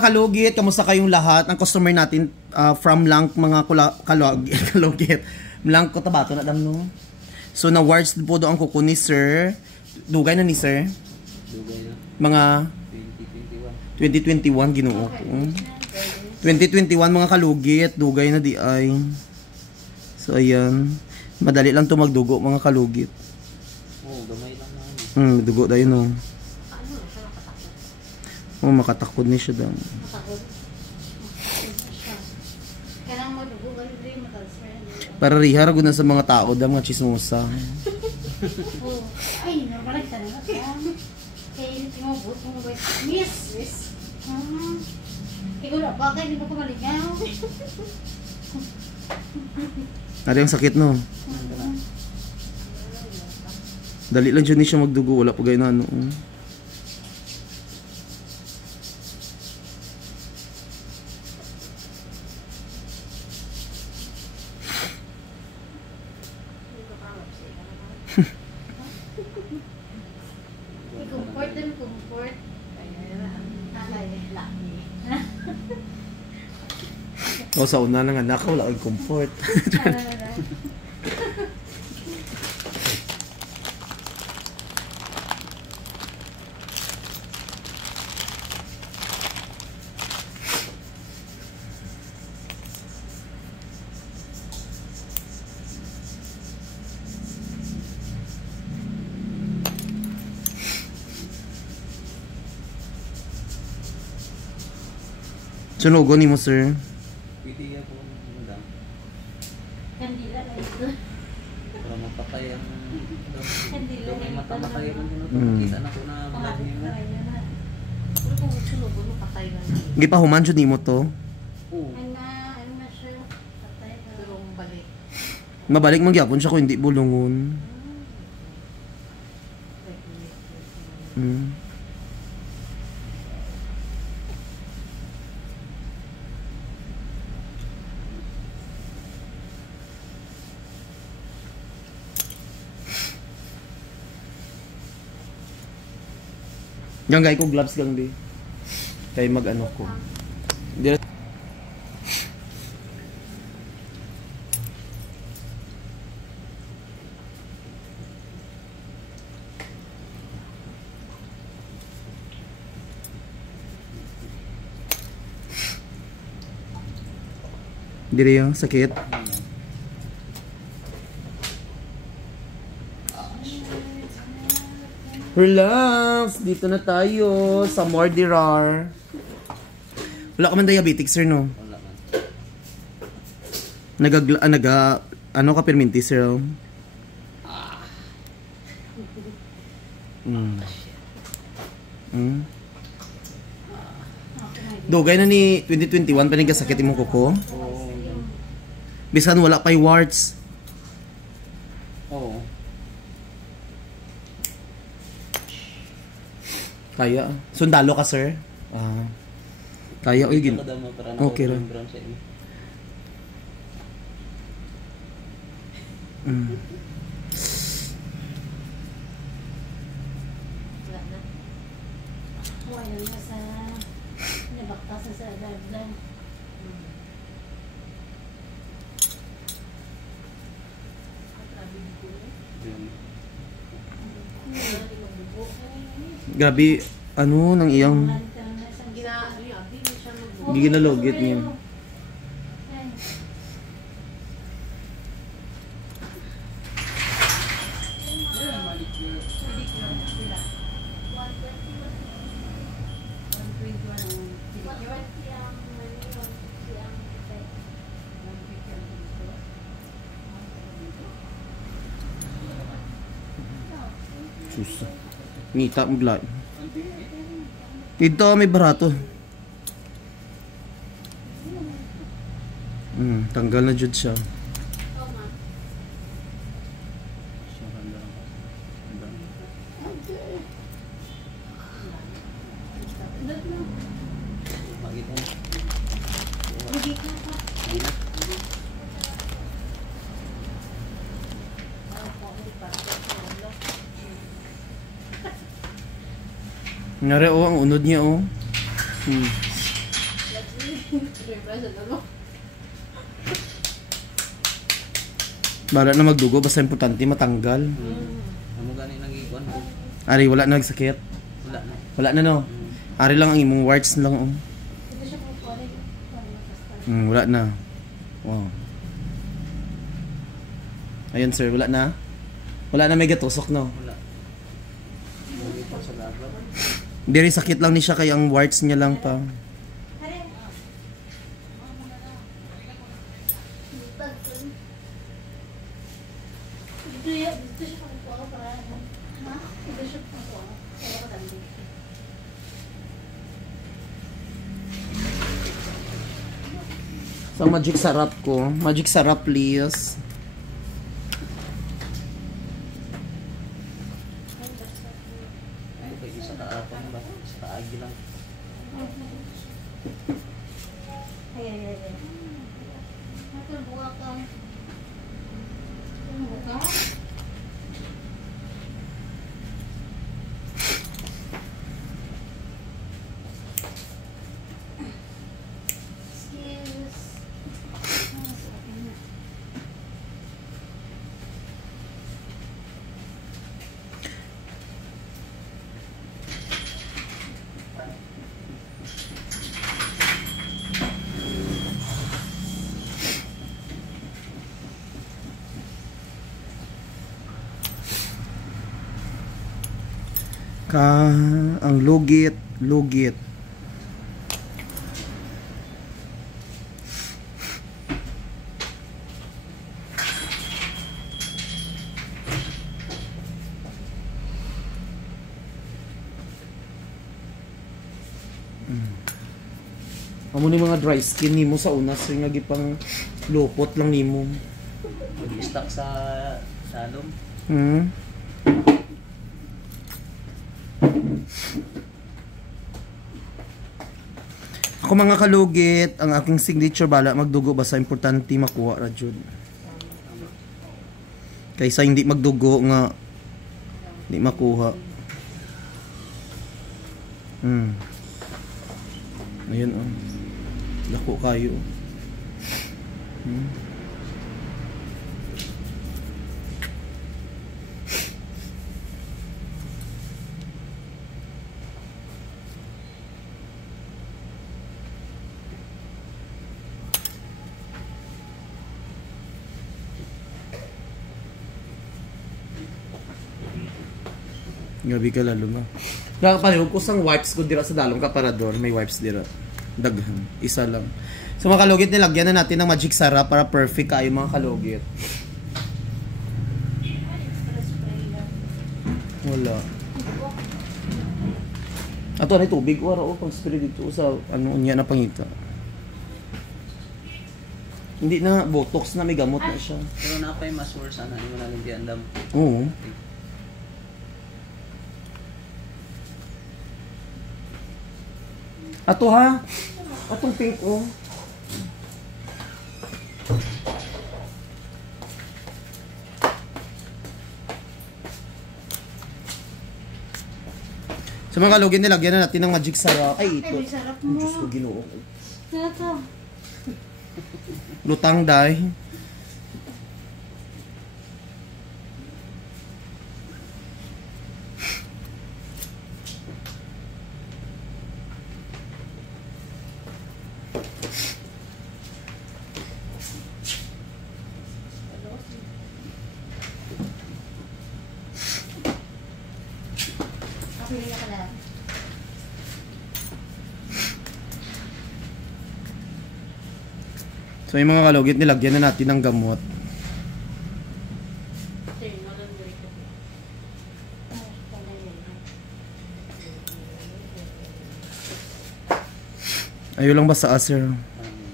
mga kalugit, kamusta kayong lahat? Ang customer natin from Lang mga kalugit. Lang Cotabato na dam no. So na wards po do ang kuko ni sir. Dugay na ni sir. Dugay na. Mga 2021 Ginoo ko. 2021 mga kalugit, dugay na di ay. So ayan. Madali lang to magdugo mga kalugit. Oh, gamay lang na. Dugo dayon no. Oh, makatakod ni siya daw. Para rihar gud na sa mga tao daw mga chismosa. Ay, nabalag ka na. Kaya tinubot mo ba? Miss. Ikaw na ba? Kaya di ba kumaligaw? Ano yung sakit no? Dali lang dyan siya magdugo. Wala pa gayon na ano. Comfort. O sa una ng anak, wala kang comfort. Sunugon ni mo, sir. Pwede ako madam. Kandila na ito. Para mapatay ang Kandila may na matamatay ito. ang kita na ko na vlog niyo. Pero kung sunugon mo, patay na. Hindi pa human dyan ni mo to. Oo. Ano na siya? Patay na. Pero balik. Mabalik magyapon siya kung hindi bulungon. Yang gay ko gloves lang di. Kay mag-ano ko. Di Diri yung sakit. Relax! Dito na tayo sa Mordirar. Wala ka man diabetic, sir, no? Wala man. Ano ka perminti, sir? Dugay na ni 2021 pa nagkasakit imong kuko. Bisan wala pa'y warts. Oo. Kaya. Sundalo ka, sir? Kaya. Uy, okay ra. Wala na sa nabakta sa dadlan. Grabe, ano nang iyang ginalogit niya. Sus. Ngita mo glad. Dito may barato. Tanggal na jud siya. Ngare ang unod niya Surprise na mo. Bala na magdugo, basta importante matanggal. Amo gani nang ikuan ko. Ari, wala na nagsakit. Wala na. Wala na no. Ari lang ang imong warts lang. Oh. Ito siya po pare. Wala na. Wow. Ayun sir, wala na. Wala na may gatusok no. Wala. Lagi pa sa laban. Diri sakit lang ni siya kay ang warts niya lang pa. Dito siya po para ano. Ha? Dito siya po. Kaya ko dali. So magic sarap ko. Magic sarap please. Kay isa ka apang ba? Isa ka agi lang. Ay. Ako buka ka. Buka. Ang lugit, lugit. Amo ni mga dry skin nimo sa una so nga gipang lupot lang nimo. Mag-stuck sa salom. Ako mga kalugit, ang aking signature bala magdugo basta importante makuha ra jud. Kaysa hindi magdugo nga hindi makuha. Ayun oh. Lako kayo. Gabi ka lalo na. Nakapalihog ko sang wipes ko dira sa dalong kaparador. May wipes dira. Daghan. Isa lang. So mga kalugit, nilagyan na natin ng magic sarap para perfect kayo mga kalugit. Wala. Ato na tubig. Wala o pang spray dito sa ano niya na pangita. Hindi na botox na may gamot na siya. Pero napay mas worse sana ni wala lang di andam. Oo. Ato ha. Atong pink oh. Sa mga kalugin, nilagyan na natin ng magic sarap. Ay, ito. Ay, sarap mo. Diyos ko, Ginoo. Ito. Lutang day. Pili ka pala. So yung mga kalugit, nilagyan na natin ng gamot. Ayaw lang ba sa sir?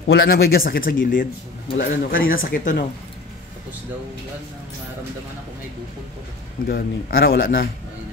Wala na ba sakit sa gilid? Wala na no? Kanina sakit to no? Tapos daw yan, maramdaman ako may bukol ko. Gani. Ara wala na. Ayun.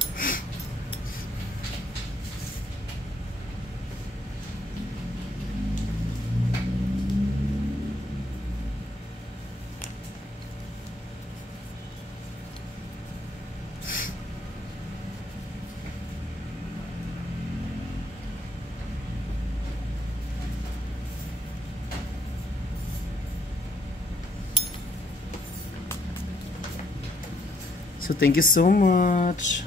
So, thank you so much.